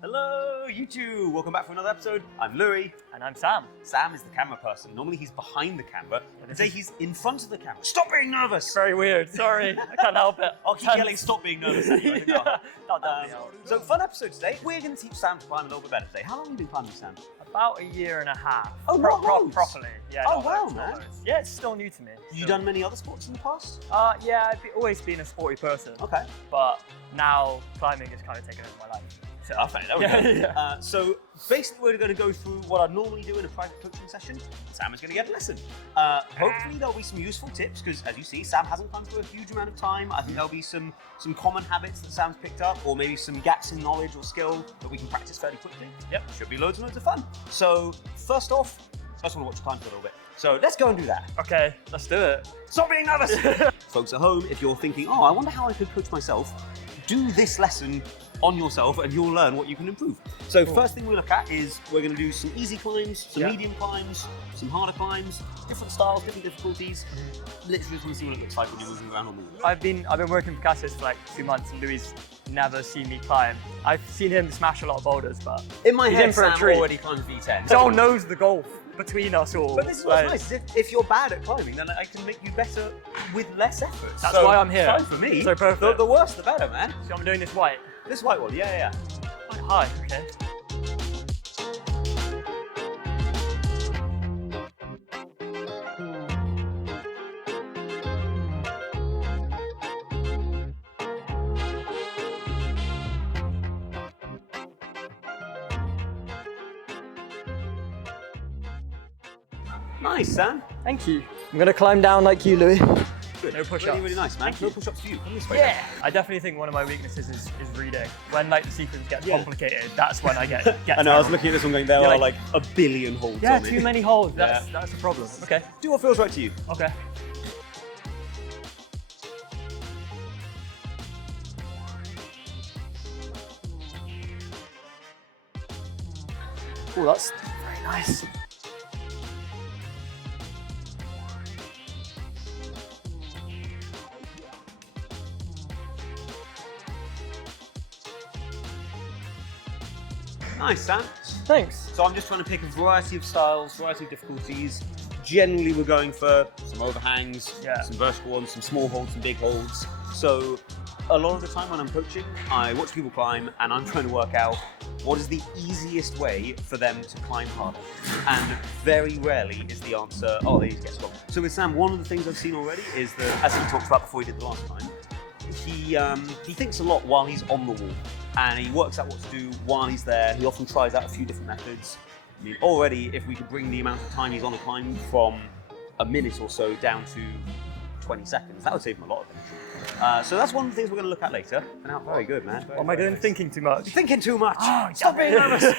Hello, you two! Welcome back for another episode. I'm Louis. And I'm Sam. Sam is the camera person. Normally he's behind the camera. Today he's in front of the camera. Stop being nervous! Very weird, sorry. I can't help it. I'll keep yelling, stop being nervous. At you. I think that'll help. That'll definitely help. So, fun episode today. We're going to teach Sam to climb a little bit better today. How long have you been climbing, Sam? About a year and a half. Oh, not loads. Properly. Yeah, Oh, not wow, loads, not man. loads. Yeah, it's still new to me. You done many other sports in the past? Yeah, I've always been a sporty person. Okay. But now climbing is kind of taken over my life. Okay, there we go. Yeah. So basically we're going to go through what I'd normally do in a private coaching session. Sam is going to get a lesson. Hopefully there'll be some useful tips because as you see, Sam hasn't climbed for a huge amount of time. I think there'll be some common habits that Sam's picked up or maybe some gaps in knowledge or skill that we can practice fairly quickly. Yep, should be loads and loads of fun. So first off, I just want to watch you climb for a little bit. So let's go and do that. Okay, let's do it. Stop being nervous! Folks at home, if you're thinking, oh, I wonder how I could coach myself, do this lesson on yourself and you'll learn what you can improve. So First thing we look at is we're going to do some easy climbs, some medium climbs, some harder climbs, different styles, different difficulties. Literally just want to see what it looks like when you're moving around on the wall. I've been working for Cassius for like 2 months and Louis never seen me climb. I've seen him smash a lot of boulders, but in my he's head, in for a Sam treat. already climbs V10. Someone knows the gulf between us all. But this is what's nice. If you're bad at climbing, then I can make you better with less effort. That's why I'm here. Fine for me. So perfect. The worse, the better, man. So I'm doing this white. This white one, yeah. Quite high, okay. Nice, Sam. Thank you. I'm gonna climb down like you, Louis. Good. No push-ups. Really, really nice, man. Thank No you. push-ups for you. Come this way. Yeah. I definitely think one of my weaknesses is reading. When like the sequence gets complicated, that's when I get I know. I was looking at this one going, there are like a billion holds yeah, on it. too many holes. That's a problem. Okay. Do what feels right to you. Okay. Oh, that's very nice. Nice, Sam. Thanks. So I'm just trying to pick a variety of styles, variety of difficulties. Generally, we're going for some overhangs, some vertical ones, some small holds, some big holds. So a lot of the time when I'm coaching, I watch people climb and I'm trying to work out what is the easiest way for them to climb harder. And very rarely is the answer, oh, they need to get strong. So with Sam, one of the things I've seen already is that, as he talked about before he did the last time, he thinks a lot while he's on the wall. And he works out what to do while he's there. He often tries out a few different methods. I mean, already, if we could bring the amount of time he's on a climb from a minute or so down to 20 seconds, that would save him a lot of energy. So that's one of the things we're going to look at later. And now, very good, man. What am I doing? Thinking too much? You're thinking too much. Oh, stop being nervous.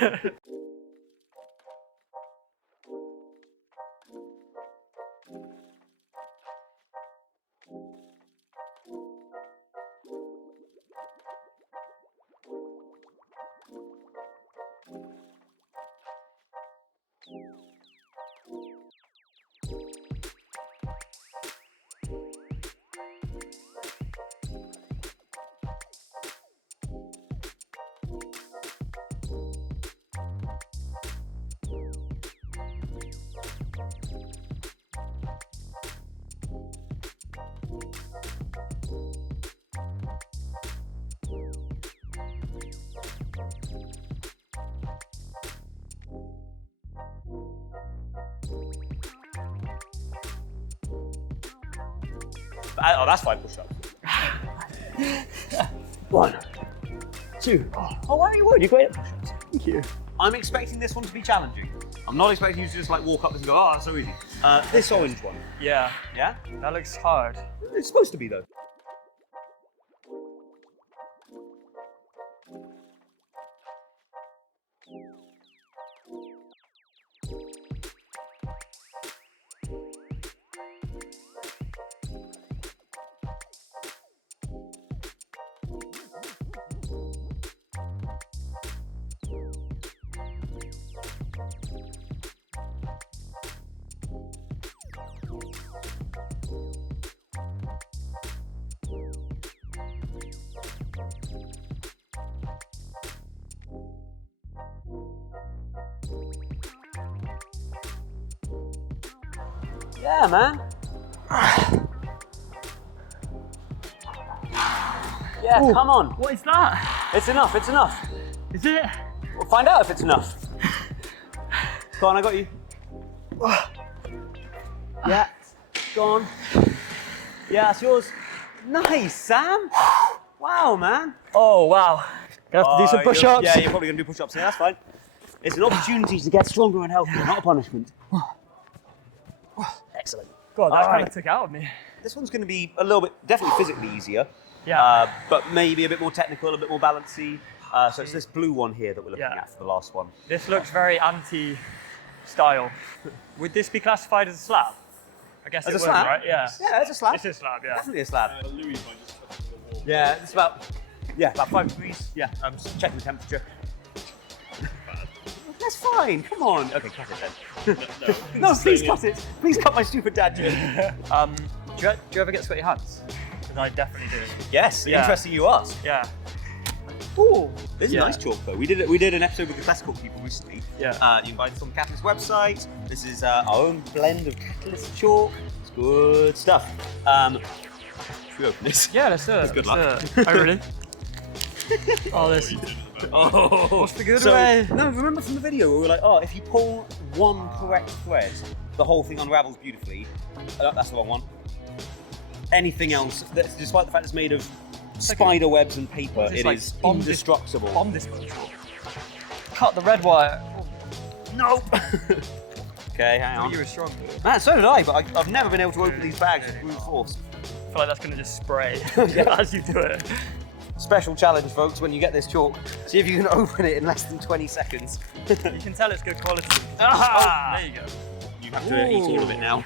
Oh, that's 5 push-ups. 1, 2. Oh, wow, you would. You're great at push-ups. Thank you. I'm expecting this one to be challenging. I'm not expecting you to just like walk up this and go, oh, that's so easy. This orange one. Yeah. Yeah? That looks hard. It's supposed to be though. Yeah, man. Yeah, Ooh, come on. What is that? It's enough, it's enough. Is it? We'll find out if it's enough. Go on, I got you. Yeah, go on. Yeah, it's yours. Nice, Sam. Wow, man. Oh, wow. Gonna have to do some push-ups. Yeah, you're probably gonna do push-ups here, that's fine. It's an opportunity to get stronger and healthier, not a punishment. Excellent. God, that All kind right. of took it out of me. This one's gonna be a little bit, definitely physically easier. Yeah. But maybe a bit more technical, a bit more balancy. So it's this blue one here that we're looking at for the last one. This looks very anti-style. Would this be classified as a slab? I guess As it a would, slab? right? Yeah. Yeah, it's a slab. It's a slab, yeah. Definitely a slab. Louis might just touch the wall. Yeah, it's about 5 degrees. Yeah, I'm just checking the temperature. That's fine, come on. Okay, cut it then. No, please cut it. Please cut my stupid dad joke. Do you ever get sweaty hands? Because I definitely do. Yes, Yeah. interesting you ask. Yeah. Ooh, this is Yeah. nice chalk though. We did an episode with the classical people recently. Yeah. You can buy this on the Catalyst website. This is our own blend of Catalyst chalk. It's good stuff. Should we open this? Yeah, let's do it. Good Let's luck. do it. Oh, really? Oh, this. Oh, What's the good so, way? No, remember from the video we were like, oh, if you pull one correct thread, the whole thing unravels beautifully. That's the wrong one. Anything else, despite the fact it's made of spider webs and paper, Is this it like is bomb indestructible. Bomb disposal. Cut the red wire. Nope. Okay, hang Oh, on. you were strong. Man, so did I, but I've never been able to open these bags with brute force. I feel like that's gonna just spray Yeah. as you do it. Special challenge, folks, when you get this chalk, see if you can open it in less than 20 seconds. You can tell it's good quality. Ah! Oh, there you go. You have to eat all of it now.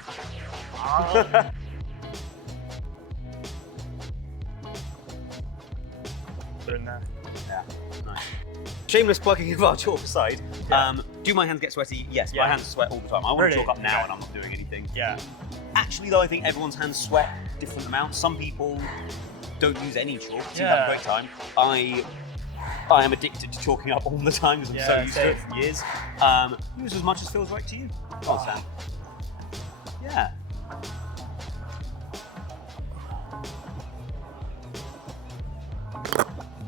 Put it in there. Yeah, nice. Shameless plugging of our chalk aside. Do my hands get sweaty? Yes, my Yeah. hands sweat all the time. I want Really? to chalk up now Yeah. and I'm not doing anything. Yeah. Actually, though, I think everyone's hands sweat different amounts. Some people don't use any chalk, seem to have a Yeah. great time. I am addicted to chalking up all the time because I'm so Yeah, used to it same. for years. Use as much as feels right to you. Come on, Sam. Yeah.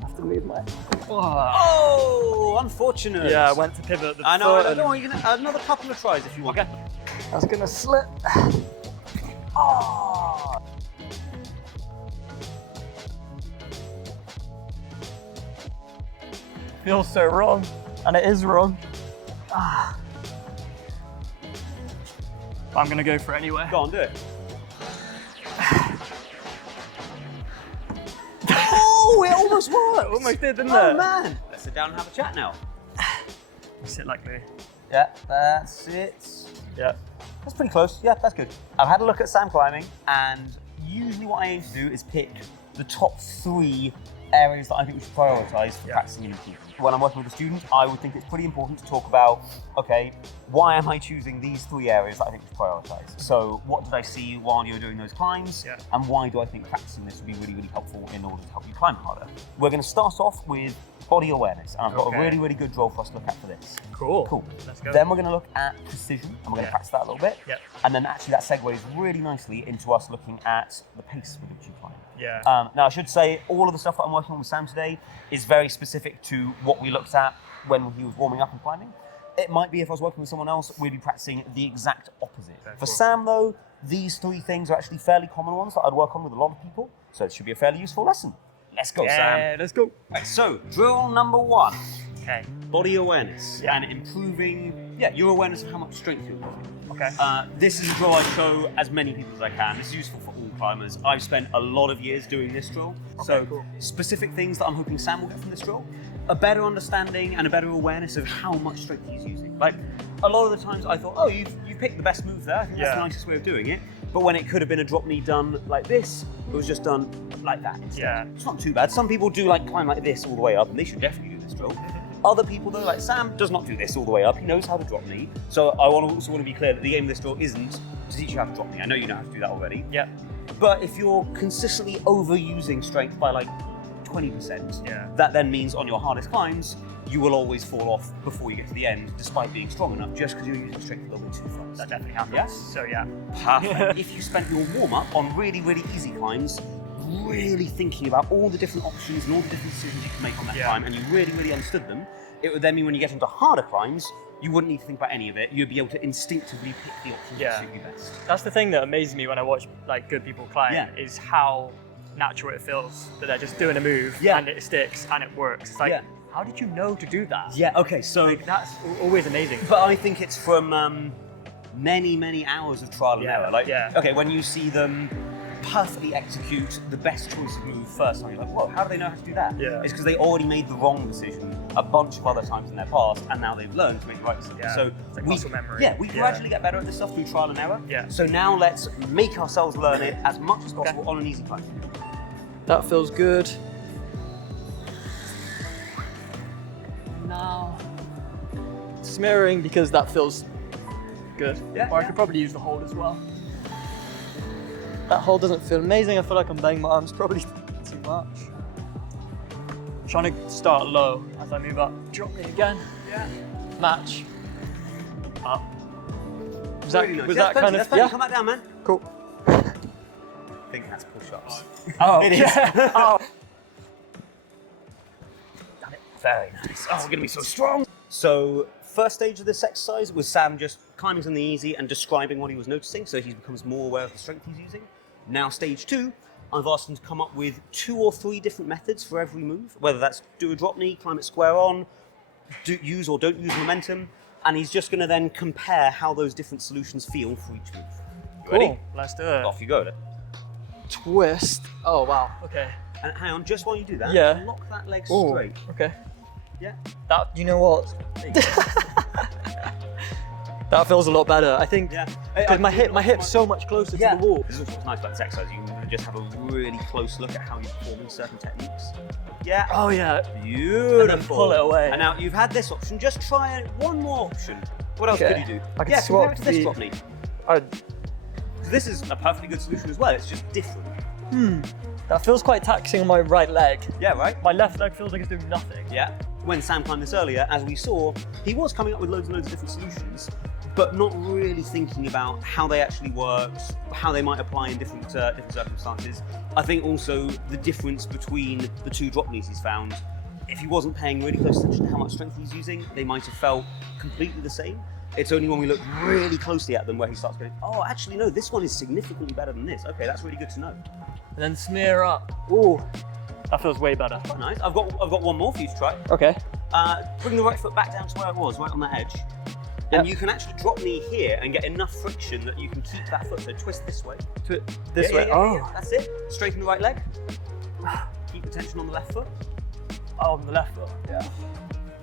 Have to move my. Oh, unfortunate. Yeah, I went to pivot the I know. foot I know. and You can another couple of tries if you want. Okay. I was gonna slip. Oh. Feels so wrong, and it is wrong. Ah. But I'm gonna go for it anyway. Go on, do it. Oh, it almost worked. Almost did, didn't Oh it? man. Let's sit down and have a chat now. Sit like me. Yeah, that's it. Yeah. That's pretty close. Yeah, that's good. I've had a look at Sam climbing, and usually what I aim to do is pick the top 3 areas that I think we should prioritise for practicing and improving. When I'm working with a student, I would think it's pretty important to talk about, okay, why am I choosing these 3 areas that I think we should prioritise? So what did I see while you were doing those climbs? Yeah. And why do I think practicing this would be really, really helpful in order to help you climb harder? We're going to start off with body awareness, and I've got a really, really good drill for us to look at for this. Cool. Cool. Let's go. Then we're going to look at precision, and we're going to practice that a little bit. Yep. And then actually that segues really nicely into us looking at the pace with which you climb. Yeah. Now I should say all of the stuff that I'm working on with Sam today is very specific to what we looked at when he was warming up and climbing. It might be if I was working with someone else, we'd be practicing the exact opposite. Okay, For cool. Sam though, these 3 things are actually fairly common ones that I'd work on with a lot of people, so it should be a fairly useful lesson. Let's go, Sam. Yeah, let's go. Right, so drill number 1. Okay. Body awareness Yeah. and improving your awareness of how much strength you're using. Okay. This is a drill I show as many people as I can. This is useful for all climbers. I've spent a lot of years doing this drill. So cool. specific things that I'm hoping Sam will get from this drill, a better understanding and a better awareness of how much strength he's using. Like a lot of the times I thought, oh, you've picked the best move there. I think that's the nicest way of doing it. But when it could have been a drop knee done like this, it was just done like that instead. Yeah. It's not too bad. Some people do like climb like this all the way up, and they should definitely do this drill. Other people though, like Sam, does not do this all the way up. He knows how to drop knee. So I also want to be clear that the aim of this drill isn't to teach you how to drop knee. I know you know how to do that already. Yeah. But if you're consistently overusing strength by like 20%, Yeah. that then means on your hardest climbs, you will always fall off before you get to the end, despite being strong enough, just because you're using strength a little bit too fast. That definitely happens. Yeah? So yeah. Perfect. If you spent your warm-up on really, really easy climbs, really thinking about all the different options and all the different decisions you can make on that climb, and you really, really understood them, it would then mean when you get into harder climbs, you wouldn't need to think about any of it. You'd be able to instinctively pick the options that suit you best. That's the thing that amazes me when I watch like good people climb, is how natural it feels that they're just doing a move and it sticks and it works. It's like, how did you know to do that? Yeah, okay, so... Like, that's always amazing. But I think it's from many, many hours of trial and error. Like, okay, when you see them perfectly execute the best choice of move first time, you're like, whoa, how do they know how to do that? Yeah. It's because they already made the wrong decision a bunch of other times in their past, and now they've learned to make the right decision. Yeah. So it's like muscle memory. Yeah, we gradually get better at this stuff through trial and error. Yeah. So now let's make ourselves learn it as much as possible on an easy climb. That feels good. Now, smearing because that feels good. Yeah, or I could probably use the hold as well. That hold doesn't feel amazing. I feel like I'm banging my arms probably too much. I'm trying to start low as I move up. Drop me again. Yeah. Match. Up. Was that, Really nice. was Yeah, that that's kind of? plenty. Come back down, man. Cool. I think that's push-ups. Oh, it is. yeah. Oh. Damn it. Very nice. Oh, we're gonna be so strong. So, first stage of this exercise was Sam just climbing something easy and describing what he was noticing, so he becomes more aware of the strength he's using. Now, stage 2, I've asked him to come up with 2 or 3 different methods for every move, whether that's do a drop knee, climb it square on, use or don't use momentum, and he's just gonna then compare how those different solutions feel for each move. You ready? Cool. Let's do it. Off you go then. Twist. Oh wow. Okay. And hang on, just while you do that, lock that leg Ooh, straight. okay. Yeah. That, you know what? That feels a lot better. I think because my hip's so much closer to the wall. This is what's nice about this exercise. You can just have a really close look at how you're performing certain techniques. Yeah. Oh yeah. Beautiful. And then pull it away. And now you've had this option. Just try one more option. What else could you do? I could swap compare it to this drop knee. So this is a perfectly good solution as well. It's just different. That feels quite taxing on my right leg. Yeah, right? My left leg feels like it's doing nothing. Yeah. When Sam climbed this earlier, as we saw, he was coming up with loads and loads of different solutions, but not really thinking about how they actually worked, how they might apply in different circumstances. I think also the difference between the 2 drop knees he's found, if he wasn't paying really close attention to how much strength he's using, they might have felt completely the same. It's only when we look really closely at them where he starts going, oh, actually no, this one is significantly better than this. Okay, that's really good to know. And then smear up. Ooh, that feels way better. Quite nice. I've got one more for you to try. Okay. Bring the right foot back down to where it was, right on that edge. And you can actually drop knee here and get enough friction that you can keep that foot. So twist this way. This way. Yeah, that's it. Straighten the right leg. Keep the tension on the left foot. Oh, on the left foot. Yeah.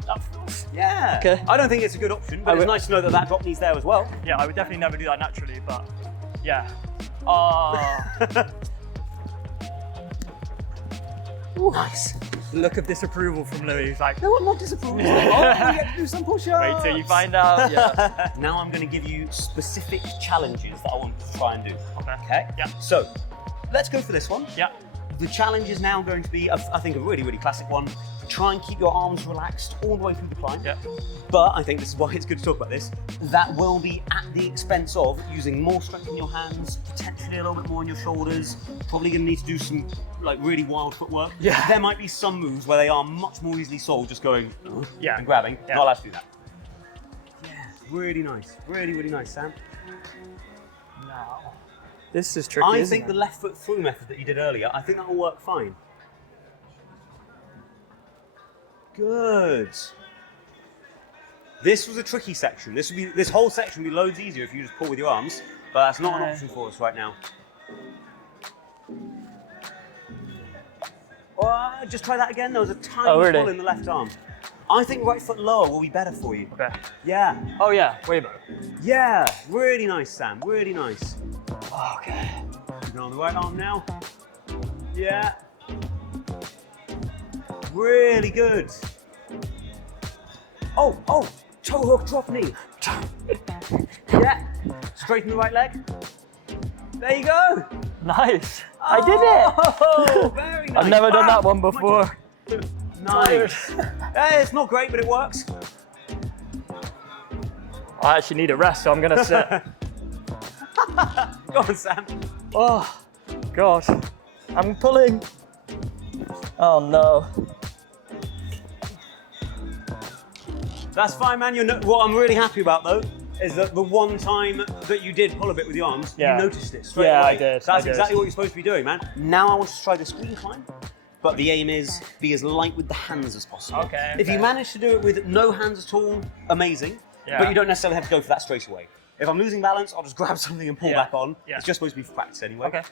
That feels. Yeah. Okay. I don't think it's a good option, but it's nice to know that that drop knee's there as well. Yeah, I would definitely never do that naturally, but yeah. Oh. Nice. Look of disapproval from Louis. He's like, No, I'm not disappointed. Oh, we get to do some push-ups. wait till you find out. Yeah. Now I'm going to give you specific challenges that I want you to try and do. Okay. Yeah. So, let's go for this one. Yeah. The challenge is now going to be, I think, a really, really classic one. Try and keep your arms relaxed all the way through the climb. Yeah. But I think this is why it's good to talk about this. That will be at the expense of using more strength in your hands, potentially a little bit more in your shoulders. Probably going to need to do some like really wild footwork. Yeah. There might be some moves where they are much more easily solved just going and grabbing. Yeah. Not allowed to do that. Yeah, really nice. Really, really nice, Sam. Now, this is tricky. I think the left foot through method that you did earlier, I think that will work fine. Good. This was a tricky section. This whole section would be loads easier if you just pull with your arms, but that's not an option for us right now. Just try that again. There was a tiny pull in the left arm. I think right foot lower will be better for you. Okay. Yeah. Oh yeah, way better. Yeah. Really nice, Sam. Really nice. Okay. Moving on the right arm now. Yeah. Really good. Oh, toe hook, drop knee. Yeah. Straighten the right leg. There you go. Nice. I did it. Oh, very nice. I've never done that one before. Nice. It's not great, but it works. I actually need a rest, so I'm gonna sit. Go on, Sam. Oh, God. I'm pulling. Oh, no. That's fine, man. What I'm really happy about, though, is that the one time that you did pull a bit with your arms, you noticed it straight away. I did. So that's exactly what you're supposed to be doing, man. Now I want to try the screen climb, but the aim is be as light with the hands as possible. Okay. If you manage to do it with no hands at all, amazing. Yeah. But you don't necessarily have to go for that straight away. If I'm losing balance, I'll just grab something and pull back on. Yeah. It's just supposed to be for practice anyway. Okay.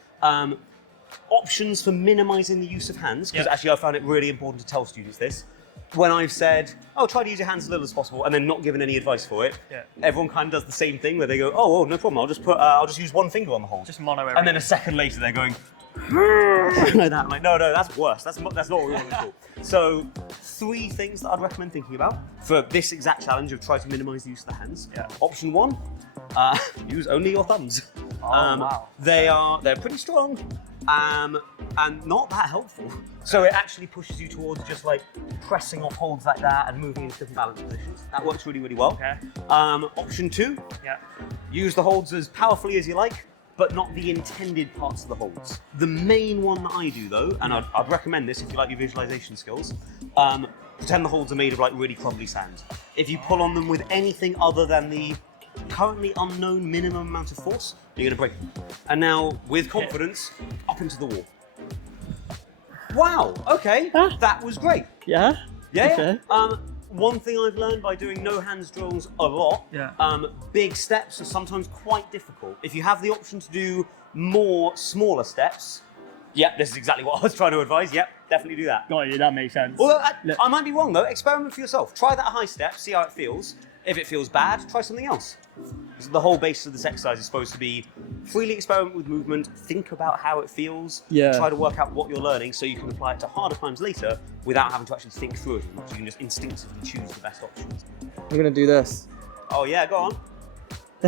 Options for minimizing the use of hands, because actually I found it really important to tell students this. When I've said, oh, try to use your hands as little as possible, and then not given any advice for it, everyone kind of does the same thing where they go, oh, no problem, I'll just use one finger on the hold. Just mono everything. And then a second later they're going, like that. I'm like, no, that's worse. That's not what we want to do. So 3 things that I'd recommend thinking about for this exact challenge of try to minimize the use of the hands. Yeah. Option 1, use only your thumbs. Wow. They're pretty strong. And not that helpful. So it actually pushes you towards just like pressing off holds like that and moving into different balance positions. That works really, really well. Okay. Option 2, use the holds as powerfully as you like, but not the intended parts of the holds. The main one that I do though, and I'd recommend this if you like your visualization skills, pretend the holds are made of like really crumbly sand. If you pull on them with anything other than the currently unknown minimum amount of force, you're going to break them. And now, with confidence, up into the wall. Wow, okay, that was great. Yeah? Yeah. One thing I've learned by doing no hands drills a lot, big steps are sometimes quite difficult. If you have the option to do more smaller steps, this is exactly what I was trying to advise. Definitely do that. Got you, that makes sense. Although I might be wrong though, experiment for yourself. Try that high step, see how it feels. If it feels bad, try something else. The whole basis of this exercise is supposed to be freely experiment with movement, think about how it feels, try to work out what you're learning so you can apply it to harder times later without having to actually think through it as much. You can just instinctively choose the best options. I'm gonna do this. Oh yeah, go on.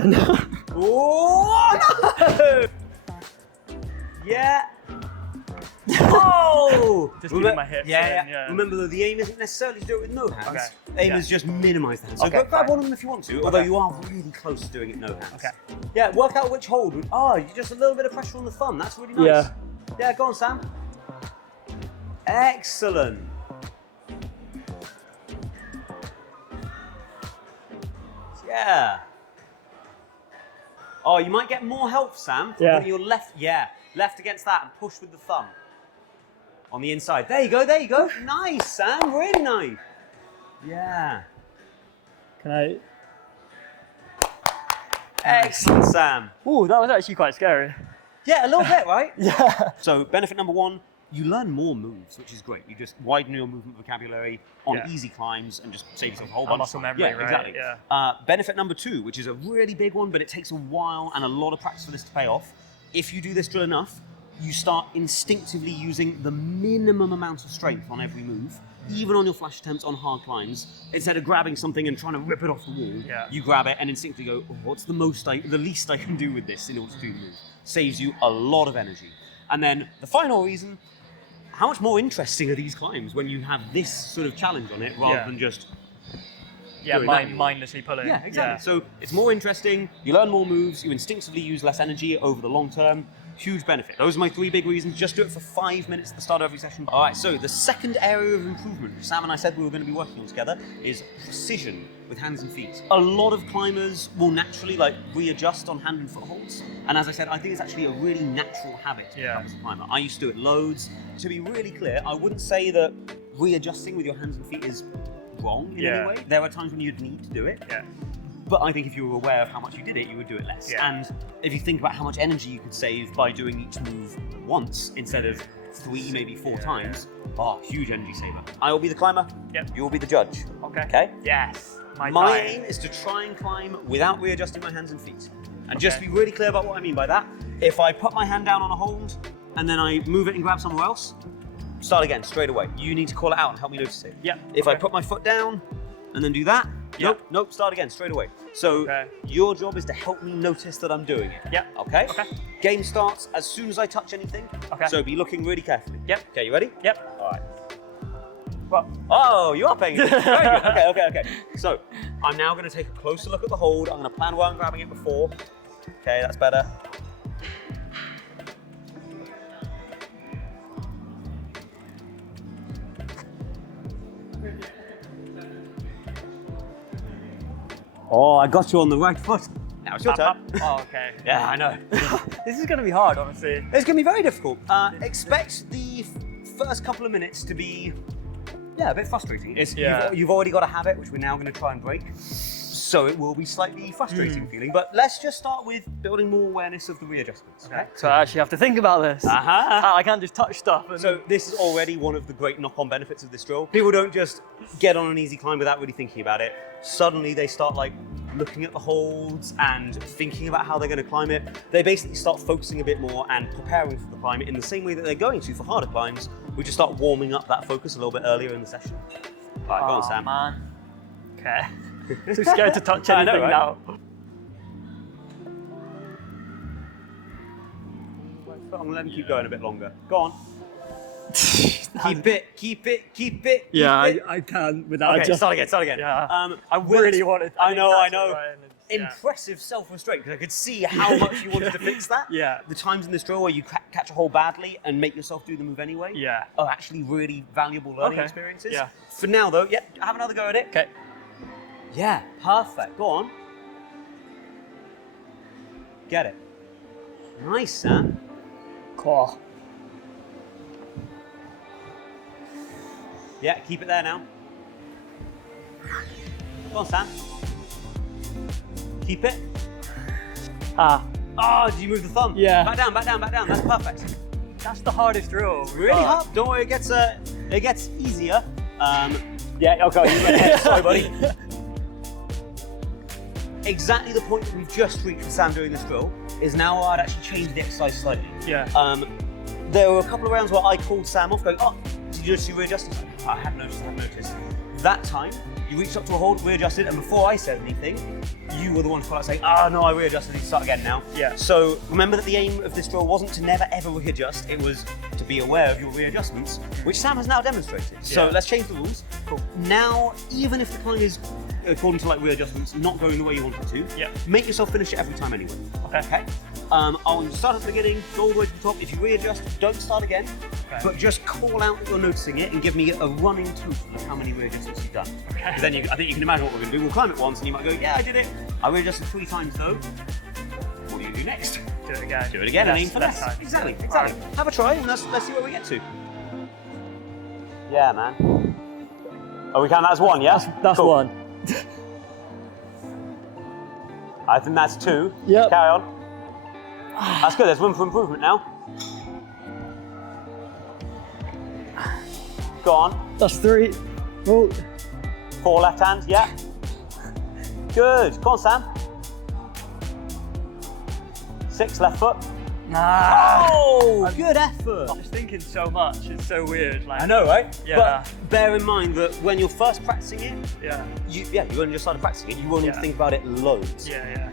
No. Oh no! Yeah. Oh! Just keeping my hips in, Remember though, the aim isn't necessarily to do it with no hands. Okay. Aim is just minimize the hands. So go grab one of them if you want to, although you are really close to doing it no hands. Okay. Yeah, work out which hold. You just a little bit of pressure on the thumb. That's really nice. Yeah, go on, Sam. Excellent. Yeah. Oh, you might get more help, Sam, from putting your left, left against that and push with the thumb. On the inside. There you go, there you go. Nice, Sam, really nice. Yeah. Can I? Excellent, Sam. Ooh, that was actually quite scary. Yeah, a little bit, right? Yeah. So benefit number 1, you learn more moves, which is great. You just widen your movement vocabulary on easy climbs and just save yourself a whole bunch muscle of time. memory, Yeah, right? exactly. Yeah. Benefit number 2, which is a really big one, but it takes a while and a lot of practice for this to pay off. If you do this drill enough, you start instinctively using the minimum amount of strength on every move, even on your flash attempts on hard climbs. Instead of grabbing something and trying to rip it off the wall, you grab it and instinctively go, what's the least I can do with this in order to do the move? Saves you a lot of energy. And then the final reason, how much more interesting are these climbs when you have this sort of challenge on it rather than just mindlessly pulling. Yeah, exactly. So it's more interesting, you learn more moves, you instinctively use less energy over the long term. Huge benefit. Those are my 3 big reasons. Just do it for 5 minutes at the start of every session. All right, so the second area of improvement Sam and I said we were going to be working on together is precision with hands and feet. A lot of climbers will naturally readjust on hand and foot holds. And as I said, I think it's actually a really natural habit to become as a climber. I used to do it loads. To be really clear, I wouldn't say that readjusting with your hands and feet is wrong in any way. There are times when you'd need to do it. But I think if you were aware of how much you did it, you would do it less. And if you think about how much energy you could save by doing each move once instead of 3, maybe 4 times, huge energy saver. I will be the climber, you will be the judge. Okay? Yes. My aim is to try and climb without readjusting my hands and feet. And just to be really clear about what I mean by that, if I put my hand down on a hold and then I move it and grab somewhere else, start again, straight away. You need to call it out and help me notice it. If I put my foot down and then do that, nope, start again, straight away. So your job is to help me notice that I'm doing it. Okay? Game starts as soon as I touch anything. So be looking really carefully. Okay, you ready? Yep. All right. But Oh, you are paying attention. Very good. Okay. So, I'm now going to take a closer look at the hold. I'm going to plan where I'm grabbing it before. Okay, that's better. Oh, I got you on the right foot. Now it's your turn. Oh, okay. Yeah, I know. This is going to be hard, honestly. It's going to be very difficult. Expect the first couple of minutes to be, a bit frustrating. You've already got a habit, which we're now going to try and break. So it will be slightly frustrating feeling. But let's just start with building more awareness of the readjustments. Okay. So I actually have to think about this. I can't just touch stuff. So this is already one of the great knock-on benefits of this drill. People don't just get on an easy climb without really thinking about it. Suddenly they start like looking at the holds and thinking about how they're going to climb it. They basically start focusing a bit more and preparing for the climb in the same way that they're going to for harder climbs. We just start warming up that focus a little bit earlier in the session. All right, go on, Sam. Man. Okay. Too scared to touch anything now. I'm going to let him keep going a bit longer. Go on. Keep it. Yeah, I can without Okay, start again. Yeah. I really wanted. I know. Impressive self-restraint, because I could see how much you wanted to fix that. Yeah. The times in this drill where you catch a hold badly and make yourself do the move anyway. Yeah. Are actually really valuable learning Okay. experiences. Yeah. For now, though, have another go at it. Okay. Yeah, perfect. Go on. Get it. Nice, Sam. Cool. Yeah, keep it there now. Go on, Sam. Keep it. Oh, did you move the thumb? Yeah. Back down. That's perfect. That's the hardest drill. Really hard. Don't worry, it gets easier. Yeah, okay, you went ahead. Sorry, buddy. Exactly the point that we've just reached with Sam doing this drill is now I'd actually change the exercise slightly. Yeah. There were a couple of rounds where I called Sam off going, did you just do readjusting? I hadn't noticed. That time, you reached up to a hold, readjusted, and before I said anything, you were the one to call out saying, no, I readjusted, need to start again now. Yeah. So remember that the aim of this drill wasn't to never ever readjust, it was to be aware of your readjustments, which Sam has now demonstrated. So let's change the rules. Cool. Now, even if the climb is, according to like readjustments, not going the way you want it to, make yourself finish it every time anyway. Okay? I'll start at the beginning, go all the way to the top. If you readjust, don't start again, but just call out that you're noticing it and give me a running total of how many readjustments you've done. Okay. Then I think you can imagine what we're going to do. We'll climb it once and you might go, yeah, I did it. I readjusted 3 times though. What do you do next? Do it again. Do it again and aim for less. time. Exactly. Right. Have a try and let's see where we get to. Yeah, man. Oh, we count that as 1, yeah? That's cool. 1. I think that's 2. Yep. Carry on. That's good, there's room for improvement now. Go on. That's 3. Oh. 4 left hand, yeah. Good, go on Sam. 6 left foot. Oh, good effort. I'm just thinking so much, it's so weird. Like, I know, right? Yeah. But bear in mind that when you're first practicing it, you only just started practicing it, you won't need to think about it loads. Yeah.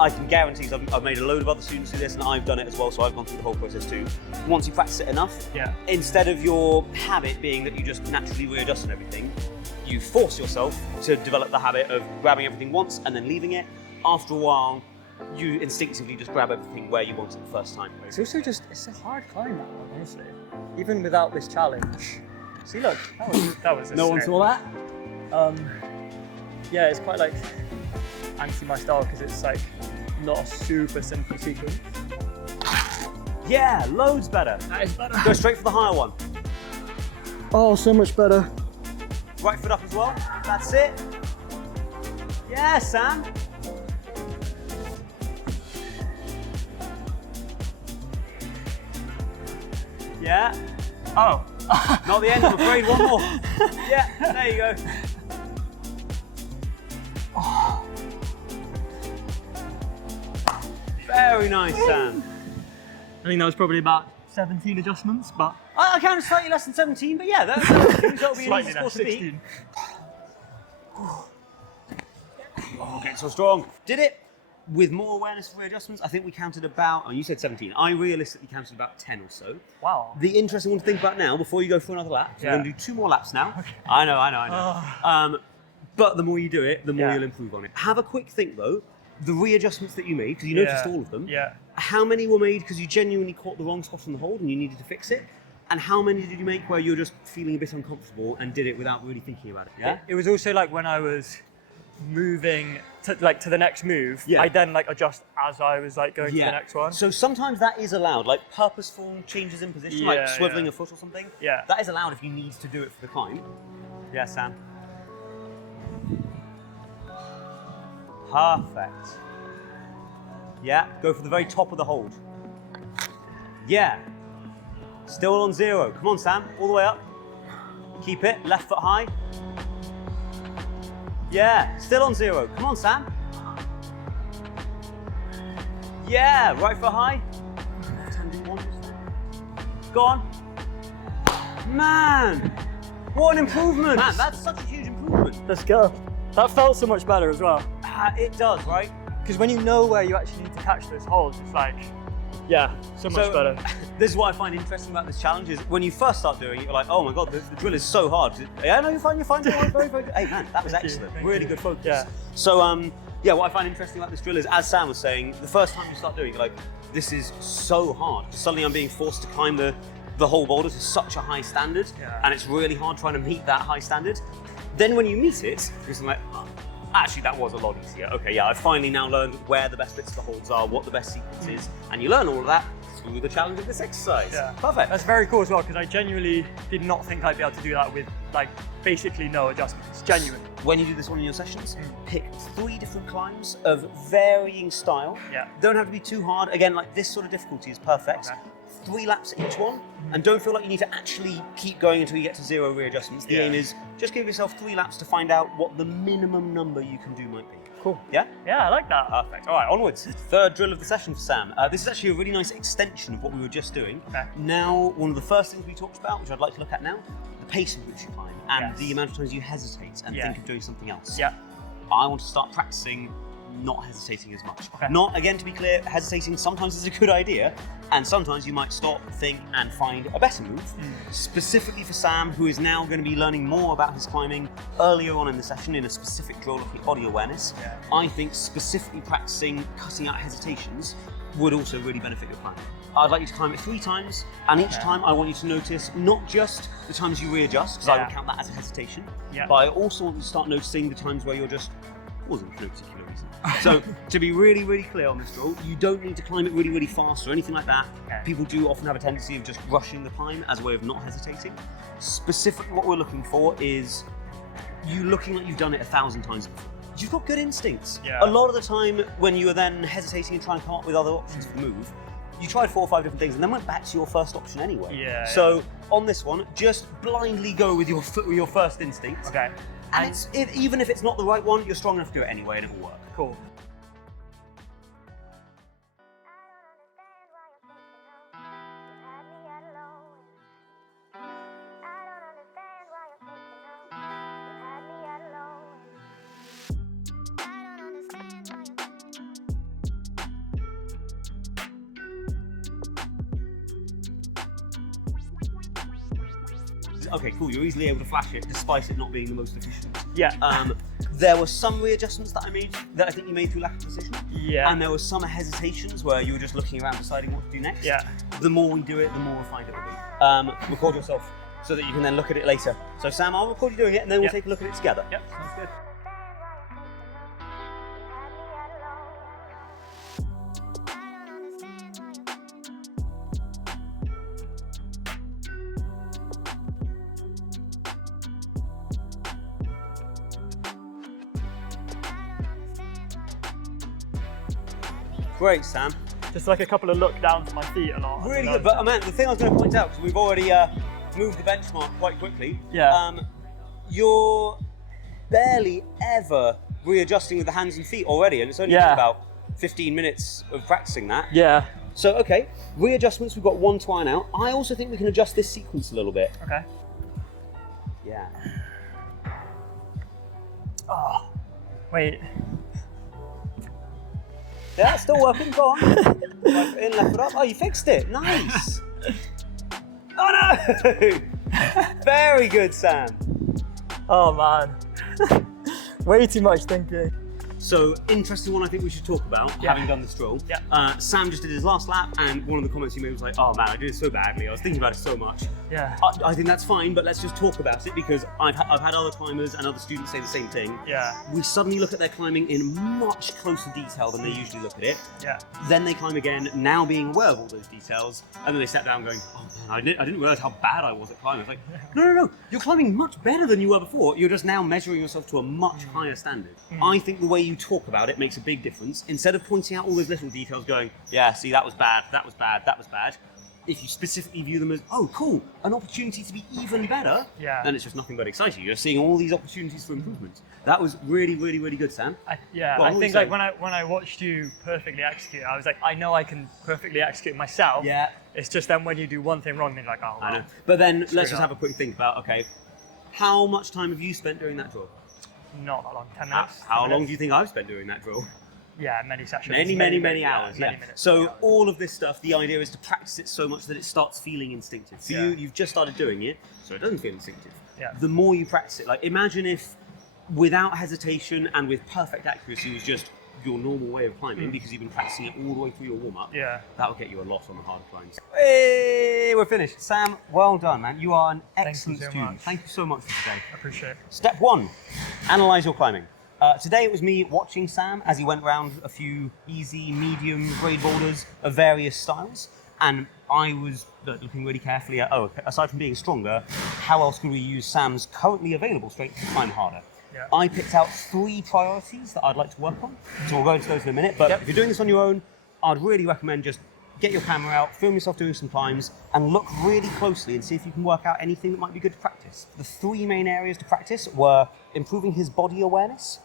I can guarantee, because I've made a load of other students do this and I've done it as well, so I've gone through the whole process too. Once you practice it enough, instead of your habit being that you just naturally readjust and everything, you force yourself to develop the habit of grabbing everything once and then leaving it. After a while, you instinctively just grab everything where you want it the first time. It's also it's a hard climb, that one, honestly. Even without this challenge. See, look, that was a No one saw that? Yeah, it's quite like anti my style because it's like not a super simple sequence. Yeah, loads better. That is better. Go straight for the higher one. Oh, so much better. Right foot up as well. That's it. Yeah, Sam. Yeah. Oh. Not the end, I'm afraid. One more. Yeah, there you go. Oh. Very nice, Sam. I think that was probably about 17 adjustments, but I counted slightly less than 17, but yeah, that'll be an easy score to beat. Oh, getting so strong. Did it. with more awareness of readjustments, I think we counted about, oh, you said 17. I realistically counted about 10 or so. Wow. The interesting one to think about now, before you go for another lap, so we're going to do 2 more laps now. Okay. I know. But the more you do it, the more you'll improve on it. Have a quick think though, the readjustments that you made, because you noticed all of them, how many were made because you genuinely caught the wrong spot on the hold and you needed to fix it? And how many did you make where you were just feeling a bit uncomfortable and did it without really thinking about it? Yeah. It was also like when I was moving to the next move, I then like adjust as I was like going to the next one. So sometimes that is allowed, like purposeful changes in position, like swiveling a foot or something. Yeah. That is allowed if you need to do it for the climb. Yeah, Sam. Perfect. Yeah, go for the very top of the hold. Yeah. Still on 0. Come on, Sam, all the way up. Keep it, left foot high. Yeah, still on 0. Come on, Sam. Yeah, right foot high. Go on. Man, what an improvement. Man, that's such a huge improvement. Let's go. That felt so much better as well. It does, right? Because when you know where you actually need to catch those holds, it's like, so much better. This is what I find interesting about this challenge is when you first start doing it, you're like, oh my God, the drill is so hard. Yeah, no, you're fine. Very good. Hey man, that was excellent. Really good focus. Yeah. So, what I find interesting about this drill is, as Sam was saying, the first time you start doing it, you're like, this is so hard. Suddenly I'm being forced to climb the whole boulder to such a high standard, and it's really hard trying to meet that high standard. Then when you meet it, you're like, oh, actually that was a lot easier. Okay, I've finally now learned where the best bits of the holds are, what the best sequence is, and you learn all of that through the challenge of this exercise. Yeah. Perfect. That's very cool as well, because I genuinely did not think I'd be able to do that with like basically no adjustments, genuine. When you do this one in your sessions, pick 3 different climbs of varying style. Yeah. Don't have to be too hard. Again, like this sort of difficulty is perfect. Okay. 3 laps each one, and don't feel like you need to actually keep going until you get to 0 readjustments. The aim is just give yourself 3 laps to find out what the minimum number you can do might be. Cool. Yeah? Yeah, I like that. Perfect. All right, onwards. 3rd drill of the session for Sam. This is actually a really nice extension of what we were just doing. Okay. Now, one of the first things we talked about, which I'd like to look at now, the pace at which you climb and the amount of times you hesitate and think of doing something else. Yeah. I want to start practicing not hesitating as much. Okay. Not, again, to be clear, hesitating sometimes is a good idea, and sometimes you might stop, think, and find a better move. Specifically for Sam, who is now going to be learning more about his climbing earlier on in the session in a specific drill looking at body awareness, I think specifically practicing cutting out hesitations would also really benefit your climbing. I'd like you to climb it 3 times, and each time I want you to notice not just the times you readjust, because I would count that as a hesitation, but I also want you to start noticing the times where you're just pausing for no particular reason. So to be really, really clear on this drill, you don't need to climb it really, really fast or anything like that. People do often have a tendency of just rushing the climb as a way of not hesitating. Specifically what we're looking for is you looking like you've done it 1,000 times before. You've got good instincts. A lot of the time when you are then hesitating and trying to come up with other options for the move, you tried 4 or 5 different things and then went back to your first option anyway. So on this one, just blindly go with your first instinct. Okay. And even if it's not the right one, you're strong enough to do it anyway and it will work. Cool. Okay, cool. You're easily able to flash it despite it not being the most efficient. Yeah. There were some readjustments that I made that I think you made through lack of precision. Yeah. And there were some hesitations where you were just looking around deciding what to do next. Yeah. The more we do it, the more refined it will be. Record yourself so that you can then look at it later. So Sam, I'll record you doing it and then we'll take a look at it together. Yep, sounds good. Great, Sam. Just like a couple of look downs to my feet a lot. Really good, but man, the thing I was going to point out, because we've already moved the benchmark quite quickly. You're barely ever readjusting with the hands and feet already, and it's only been about 15 minutes of practicing that. Yeah. So, okay, readjustments, we've got 1 to iron out. I also think we can adjust this sequence a little bit. Okay. Yeah. Oh, wait. Yeah, it's still working. Go on. Right foot in, left foot up. Oh, you fixed it. Nice. Oh no! Very good, Sam. Oh man. Way too much thinking. So, interesting one I think we should talk about, having done this drill. Yeah. Sam just did his last lap, and one of the comments he made was like, oh man, I did it so badly. I was thinking about it so much. Yeah. I think that's fine, but let's just talk about it, because I've had other climbers and other students say the same thing. Yeah. We suddenly look at their climbing in much closer detail than they usually look at it. Yeah. Then they climb again, now being aware of all those details, and then they sat down going, oh man, I didn't realise how bad I was at climbing. It's like, no, you're climbing much better than you were before. You're just now measuring yourself to a much higher standard. I think the way you talk about it makes a big difference. Instead of pointing out all those little details going, yeah, see, that was bad, that was bad, that was bad. If you specifically view them as, oh, cool, an opportunity to be even better, then it's just nothing but exciting. You're seeing all these opportunities for improvement. That was really, really, really good, Sam. I think like when I watched you perfectly execute, I was like, I know I can perfectly execute myself. Yeah. It's just then when you do one thing wrong, then you're like, oh, I wow. know. But then let's just up. have a quick think about, okay, how much time have you spent doing that drill? Not that long, 10 minutes. How long do you think I've spent doing that drill? Yeah, many sessions. Many hours. Many minutes. So all of this stuff, the idea is to practice it so much that it starts feeling instinctive. For you, you've just started doing it, so it doesn't feel instinctive. Yeah. The more you practice it, like imagine if without hesitation and with perfect accuracy was just your normal way of climbing because you've been practicing it all the way through your warm-up. Yeah. That will get you a lot on the harder climbs. Hey, we're finished. Sam, well done, man. You are an excellent student. Thank you so much for today. I appreciate it. Step 1, analyze your climbing. Today it was me watching Sam as he went around a few easy, medium grade boulders of various styles, and I was looking really carefully at, aside from being stronger, how else could we use Sam's currently available strength to climb harder? Yeah. I picked out 3 priorities that I'd like to work on, so we'll go into those in a minute, but if you're doing this on your own, I'd really recommend just get your camera out, film yourself doing some climbs, and look really closely and see if you can work out anything that might be good to practice. The 3 main areas to practice were improving his body awareness,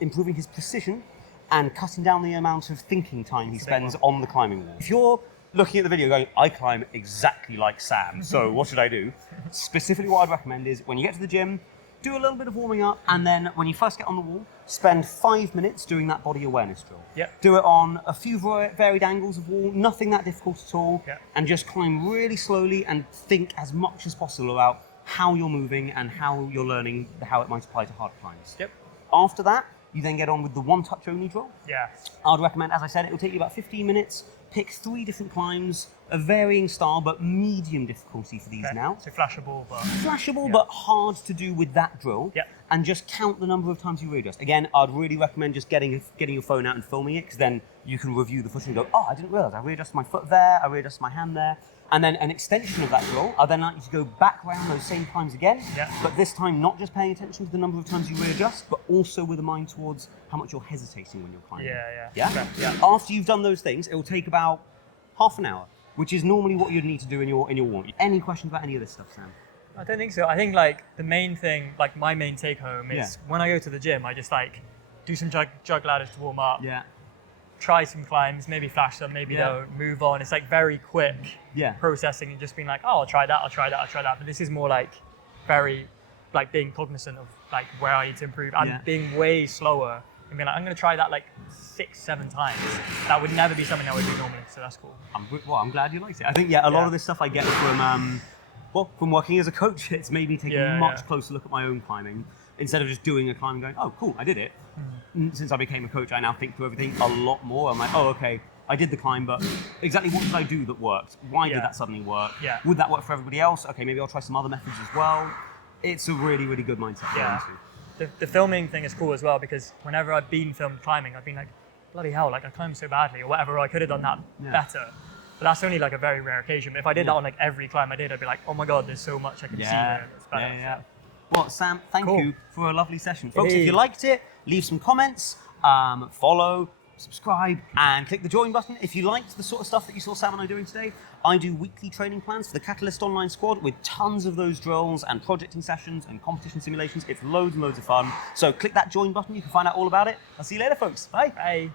improving his precision, and cutting down the amount of thinking time he spends on the climbing wall. If you're looking at the video going, I climb exactly like Sam, so what should I do? Specifically what I'd recommend is when you get to the gym, do a little bit of warming up, and then when you first get on the wall, spend 5 minutes doing that body awareness drill. Yep. Do it on a few varied angles of wall, nothing that difficult at all, and just climb really slowly and think as much as possible about how you're moving and how you're learning how it might apply to harder climbs. Yep. After that, you then get on with the one touch only drill. Yeah. I'd recommend, as I said, it will take you about 15 minutes. Pick 3 different climbs, of varying style, but medium difficulty for these now. So flashable, but... Flashable, but hard to do with that drill. Yeah. And just count the number of times you readjust. Again, I'd really recommend just getting your phone out and filming it, because then you can review the footing and go, oh, I didn't realise I readjusted my foot there, I readjusted my hand there. And then an extension of that drill, I'd then like you to go back around those same times again, but this time not just paying attention to the number of times you readjust, but also with a mind towards how much you're hesitating when you're climbing. Yeah? After you've done those things, it will take about half an hour, which is normally what you'd need to do in your warm-up. Any questions about any of this stuff, Sam? I don't think so. I think like the main thing, like my main take home is when I go to the gym, I just like do some jug ladders to warm up. Yeah. Try some climbs, maybe flash them, maybe don't, move on. It's like very quick processing and just being like, oh, I'll try that. But this is more like very, like being cognizant of like where I need to improve and being way slower and being like, I'm going to try that like 6-7 times. That would never be something I would do normally, so that's cool. I'm glad you liked it. I think, a lot of this stuff I get from, from working as a coach. It's made me take a much closer look at my own climbing instead of just doing a climb and going, oh, cool, I did it. Since I became a coach, I now think through everything a lot more. I'm like, oh, okay, I did the climb, but exactly what did I do that worked? Why did that suddenly work? Would that work for everybody else? Okay, maybe I'll try some other methods as well. It's a really, really good mindset to get into. The filming thing is cool as well, because whenever I've been filmed climbing, I've been like, bloody hell, like I climbed so badly or whatever, or I could have done that better. But that's only like a very rare occasion. But if I did that on like every climb I did, I'd be like, oh my God, there's so much I can see here. That's better. Well, Sam, thank you for a lovely session. Folks, if you liked it, leave some comments, follow, subscribe, and click the join button. If you liked the sort of stuff that you saw Sam and I doing today, I do weekly training plans for the Catalyst Online Squad with tons of those drills and projecting sessions and competition simulations. It's loads and loads of fun. So click that join button. You can find out all about it. I'll see you later, folks. Bye. Bye.